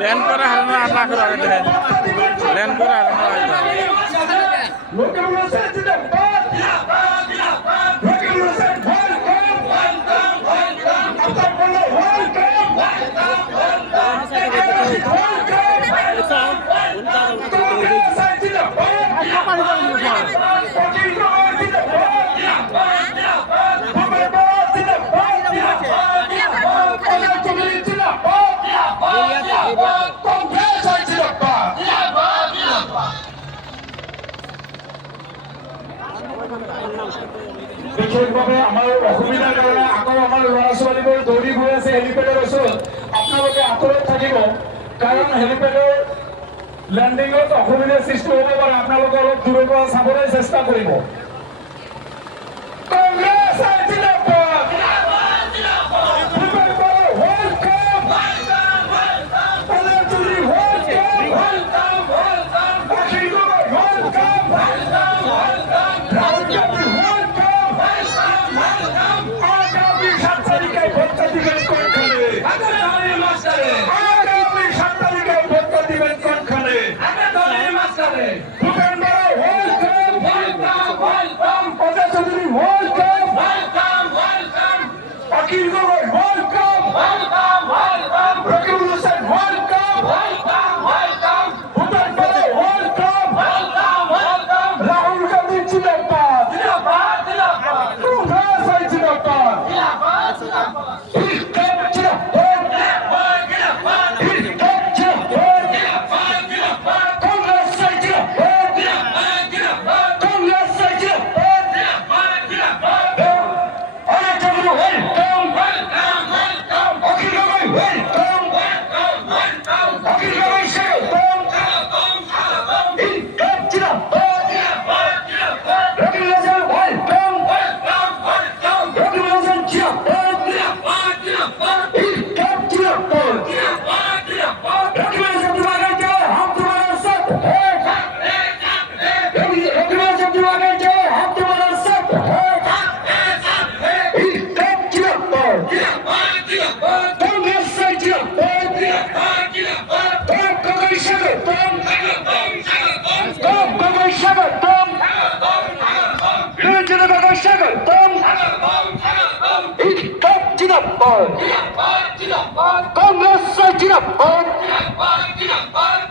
ল্যান্ড করা হারানো আল্লাহ করে দেখেন ল্যান্ড করা হারানো বিশেষভাৱে আমাৰ অসুবিধাৰ কাৰণে আকৌ আমাৰ ল'ৰা ছোৱালীবোৰ দৌৰি গৈ আছে হেলিপেডৰ ওচৰত আপোনালোকে আঁতৰত থাকিব কাৰণ হেলিপেডৰ লেণ্ডিঙত অসুবিধাৰ সৃষ্টি হ'ব পাৰে আপোনালোকে অলপ দূৰৰ পৰা চাবলৈ চেষ্টা কৰিব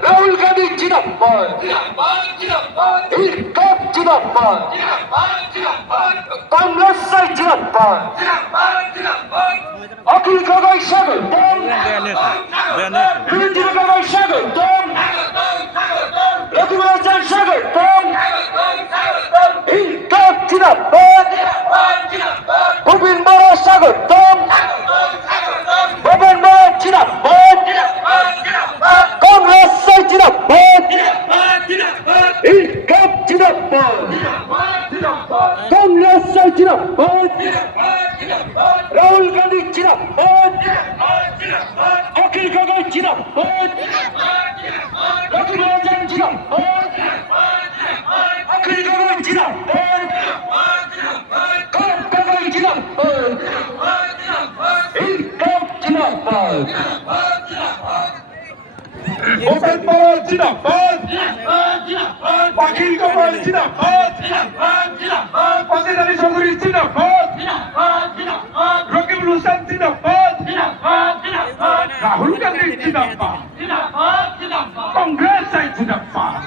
রাহুল গান্ধী জিন্দাবাদ জিন্দাবাদ কংগ্রেস জিন্দাবাদ অখিল গগৈ স্বাগতম বিরোধী গগৈ স্বাগতম রঘুরাজন স্বাগতম ইনকাম জিন্দাবাদ গোবিন্দ বড় স্বাগতম ভবন বড় জিন্দাবাদ কংগ্রেস জিন্দাবাদ ইনকাম জিন্দাবাদ কংগ্রেস জিন্দাবাদ রাহুল গান্ধী জিন্দাবাদ অখিল গগৈ জিন্দাবাদ রঘুরাজন জিন্দাবাদ অখিল গগৈ জিন্দাবাদ গগৈ জিন্দাবাদ ইনকাম জিন্দাবাদ ওপেন পাওয়ার জিন্দাবাদ পাখির কপাল জিন্দাবাদ ফজল আলী চৌধুরী জিন্দাবাদ রকিবুল হোসেন জিন্দাবাদ রাহুল গান্ধী জিন্দাবাদ কংগ্রেস জিন্দাবাদ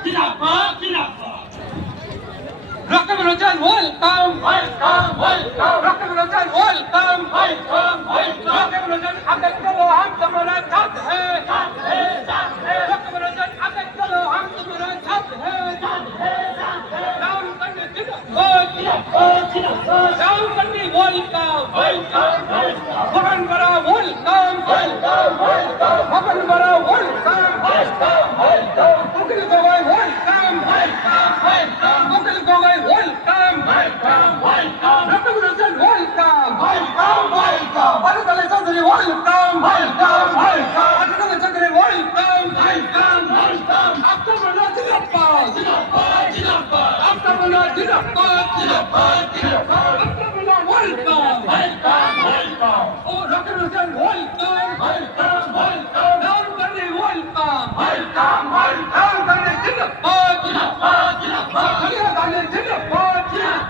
Rakam Rajan, welcome, welcome, welcome. Rakam Rajan, welcome, welcome, welcome. Rakam Rajan, आगे चलो हम तुम्हारा साथ हैं, साथ हैं, साथ हैं. Rakam Rajan, आगे चलो हम तुम्हारा साथ हैं, साथ हैं, साथ हैं. Down करने जिंदाबाद, जिंदाबाद, जिंदाबाद. Down करने welcome, welcome, welcome. भगन बड़ा welcome, welcome, welcome. भगन बड़ा welcome, welcome, welcome. उकिल गवाई welcome, welcome, welcome. उकिल गवाई welcome, welcome, welcome. Rakam Rajan, welcome, welcome, welcome. Fazal Ali Choudhury, welcome, welcome, welcome. Fazal Ali Choudhury, welcome, welcome, welcome. After Rana Jinapal, Jinapal, Jinapal. After Rana Jinapal, Jinapal, Jinapal. After Rana, welcome, welcome, welcome. Oh, Rakam Rajan, welcome, welcome, welcome. Down Gandhi, welcome, welcome, welcome. Gandhi, Jinapal, Jinapal, Jinapal. Sonia Gandhi, Jinapal, Jinapal, Jinapal.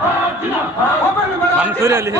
Mansur Ali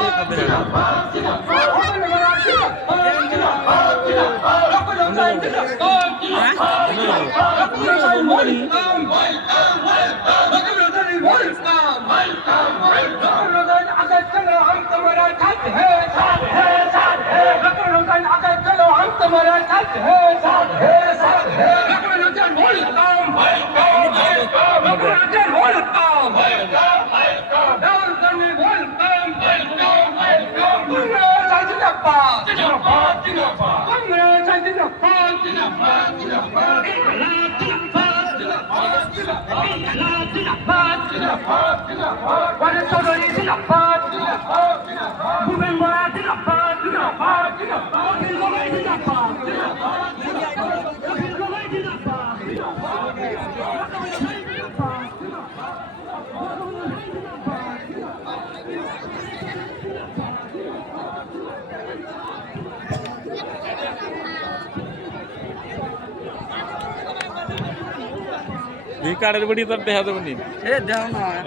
এই কার্ডের বডি তোর দেখা দেবো নি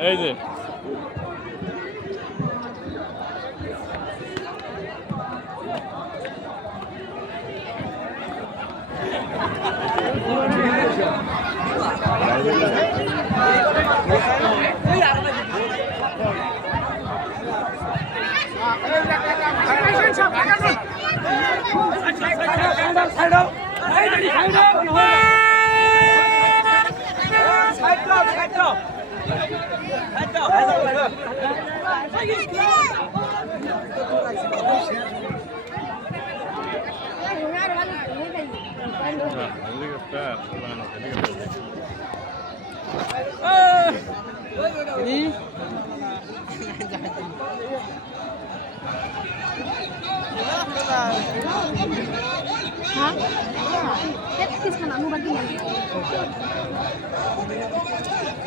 এই যে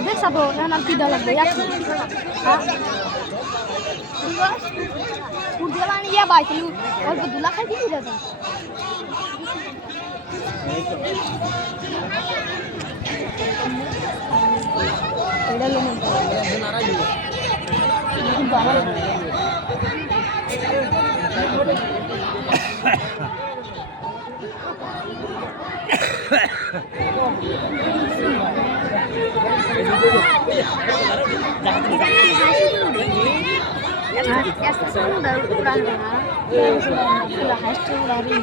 Dia sabo na nanti dalam banyak. Hah? Udah lah ya baik lu. और बदुला खाई की जाता एड़ा लो मन नारा जी लेकिन बाहर ऐसा सुन उड़ा उड़ान बना सुला हैस्ट उड़ा रही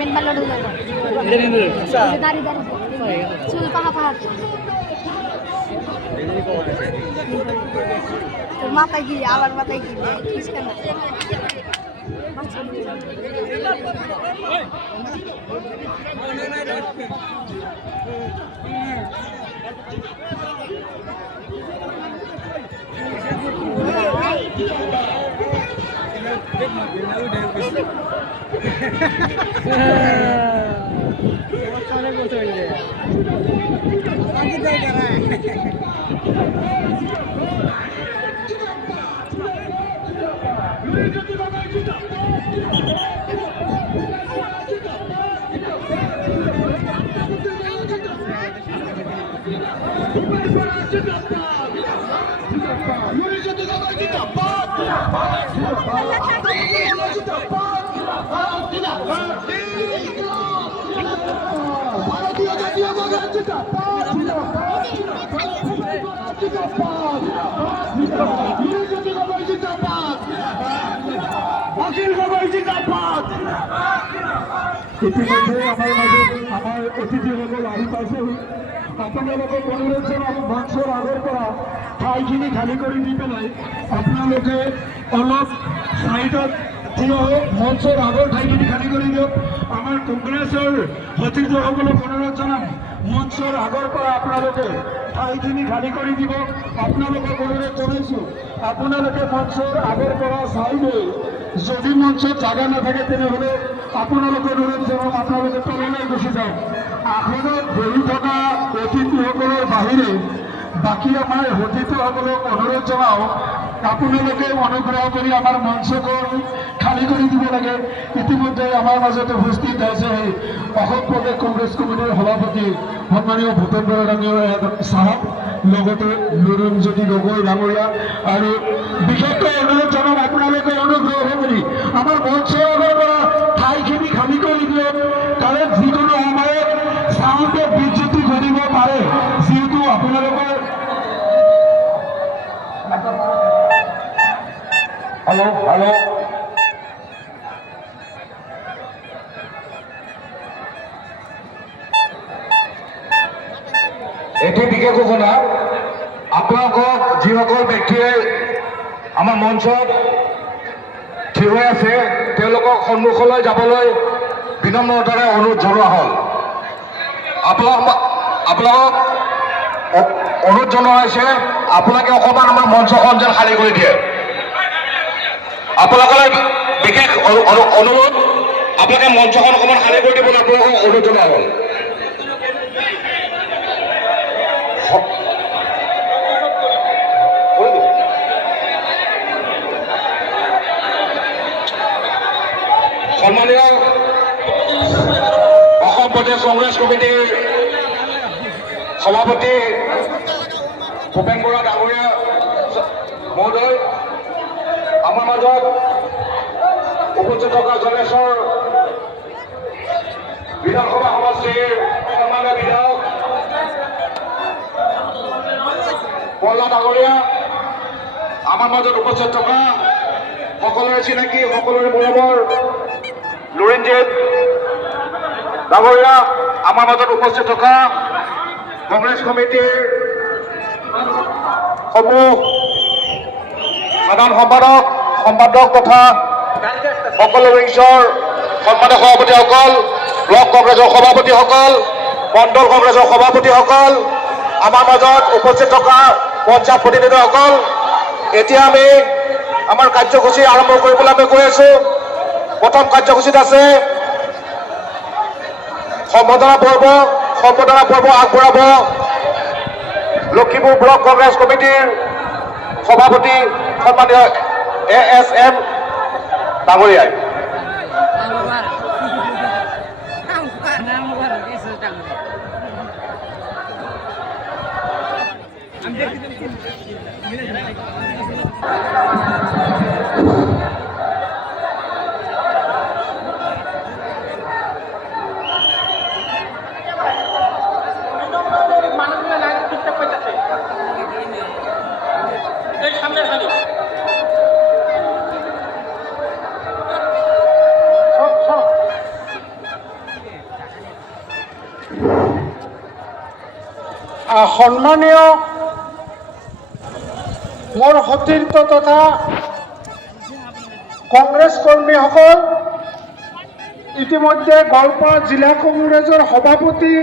main balon dulu. Dari sul paha. Mata gini, awal mata gini. Kiskan. Macam. ইতিমধ্যে আমাৰ মাজত আমাৰ অতিথিসকল আহি পাইছেহি। আপোনালোকক অনুৰোধ জনাম মঞ্চৰ আগৰ পৰা ঠাইখিনি খালী কৰি দি পেলাই আপোনালোকে অলপ চাইডত থিয় হৈ মঞ্চৰ আগৰ ঠাইখিনি খালী কৰি দিয়ক। আমাৰ কংগ্ৰেছৰ সতীৰ্থসকলক অনুৰোধ জনাম মঞ্চৰ আগৰ পৰা আপোনালোকে ঠাইখিনি খালী কৰি দিব। আপোনালোকক অনুৰোধ জনাইছোঁ আপোনালোকে মঞ্চৰ আগৰ পৰা চাইডে যদি মঞ্চত জাগা নাথাকে তেনেহ'লে আপোনালোকে অনুৰোধ জনাম আপোনালোকে তললৈ গুচি যাওক। আসনত বহি থকা অতিথিসকলৰ বাহিৰে বাকী আমাৰ অতিথিসকলক অনুৰোধ জনাওঁ আপোনালোকে অনুগ্ৰহ কৰি আমাৰ মঞ্চখন খালী কৰি দিব লাগে। ইতিমধ্যে আমাৰ মাজত উপস্থিত হৈছে অসম প্ৰদেশ কংগ্ৰেছ কমিটিৰ সভাপতি সন্মানীয় ভূপেন্দ্ৰ ডাঙৰীয়া চাহাব, লগতে লুৰুণজ্যোতি গগৈ ডাঙৰীয়া, আৰু বিশেষকৈ অনুৰোধ জনাম আপোনালোকে অনুগ্ৰহ কৰি আমাৰ মঞ্চৰ আগৰ পৰা ঠাইখিনি খালী কৰি দিয়ক। কাৰণ যিকোনো সময়ত চাউণ্ডে বিচ্যুতি ঘটিব পাৰে, যিহেতু আপোনালোকৰ হেল্ল' এটি বিশেষ ঘোষণা। আপোনালোকক যিসকল ব্যক্তিয়ে আমাৰ মঞ্চত থিয় হৈ আছে তেওঁলোকক সন্মুখলৈ যাবলৈ বিনম্ৰতাৰে অনুৰোধ জনোৱা হ'ল। আপোনালোকক অনুৰোধ জনোৱা হৈছে আপোনালোকে অকণমান আমাৰ মঞ্চখন যেন খালী কৰি দিয়ে। আপোনালোকলৈ বিশেষ অনুৰোধ, আপোনালোকে মঞ্চখন অকণমান খালী কৰি দিবলৈ আপোনালোকক অনুৰোধ জনোৱা হ'ল। সন্মানীয় অসম প্ৰদেশ কংগ্ৰেছ কমিটিৰ সভাপতি ভূপেন বৰা ডাঙৰীয়া মহোদয়, আমাৰ মাজত উপস্থিত থকা জনেশ্বৰ বিধানসভা সমষ্টিৰ সন্মানীয় বিধায়ক পল্লা ডাঙৰীয়া, আমাৰ মাজত উপস্থিত থকা সকলোৰে চিনাকি সকলোৰে মৰমৰ লুৰিণজিৎ ডাঙৰীয়া, আমাৰ মাজত উপস্থিত থকা কংগ্ৰেছ কমিটিৰ সমূহ সাধাৰণ সম্পাদক তথা সকলো উইংছৰ সন্মানীয় সভাপতিসকল, ব্লক কংগ্ৰেছৰ সভাপতিসকল, মণ্ডল কংগ্ৰেছৰ সভাপতিসকল, আমাৰ মাজত উপস্থিত থকা পঞ্চায়ত প্ৰতিনিধিসকল, এতিয়া আমি আমাৰ কাৰ্যসূচী আৰম্ভ কৰিবলৈ আমি গৈ আছো। প্ৰথম কাৰ্যসূচীত আছে সম্বৰ্ধনা পৰ্ব আগবঢ়াব লখিমপুৰ ব্লক কংগ্ৰেছ কমিটিৰ সভাপতি সন্মানীয় ASM ডাঙৰীয়াই। সন্মানীয় মোৰ সতীৰ্থ তথা কংগ্ৰেছ কৰ্মীসকল, ইতিমধ্যে গোৱালপাৰা জিলা কংগ্ৰেছৰ সভাপতি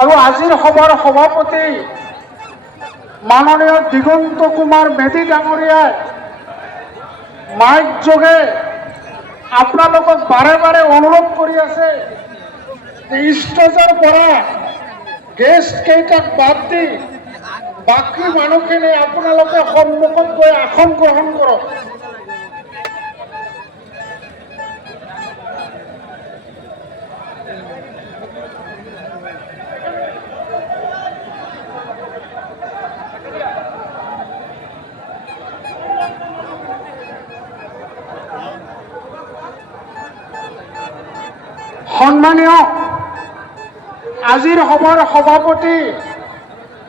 আৰু আজিৰ সভাৰ সভাপতি মাননীয় দিগন্ত কুমাৰ মেধি ডাঙৰীয়াই মাইক যোগে আপোনালোকক বাৰে বাৰে অনুৰোধ কৰি আছে যে ষ্টেজৰ পৰা গেষ্ট কেইটাক বাদ দি বাকী মানুহখিনি আপোনালোকে সন্মুখত গৈ আসন গ্ৰহণ কৰক। সন্মানীয় আজিৰ সভাৰ সভাপতি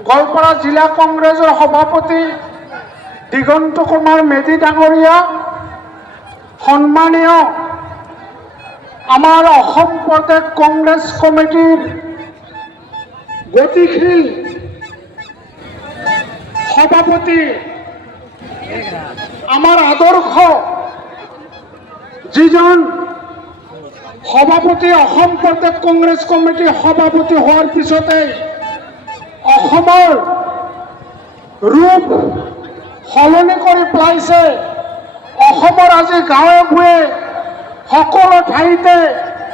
গোৱালপাৰা জিলা কংগ্ৰেছৰ সভাপতি দিগন্ত কুমাৰ মেধি ডাঙৰীয়া, সন্মানীয় আমাৰ অসম প্ৰদেশ কংগ্ৰেছ কমিটিৰ গতিশীল সভাপতি, আমাৰ আদৰ্শ যিজন সভাপতি অসম প্ৰদেশ কংগ্ৰেছ কমিটিৰ সভাপতি হোৱাৰ পিছতে অসমৰ ৰূপ সলনি কৰি পেলাইছে। অসমৰ আজি গাঁৱে ভূঞে সকলো ঠাইতে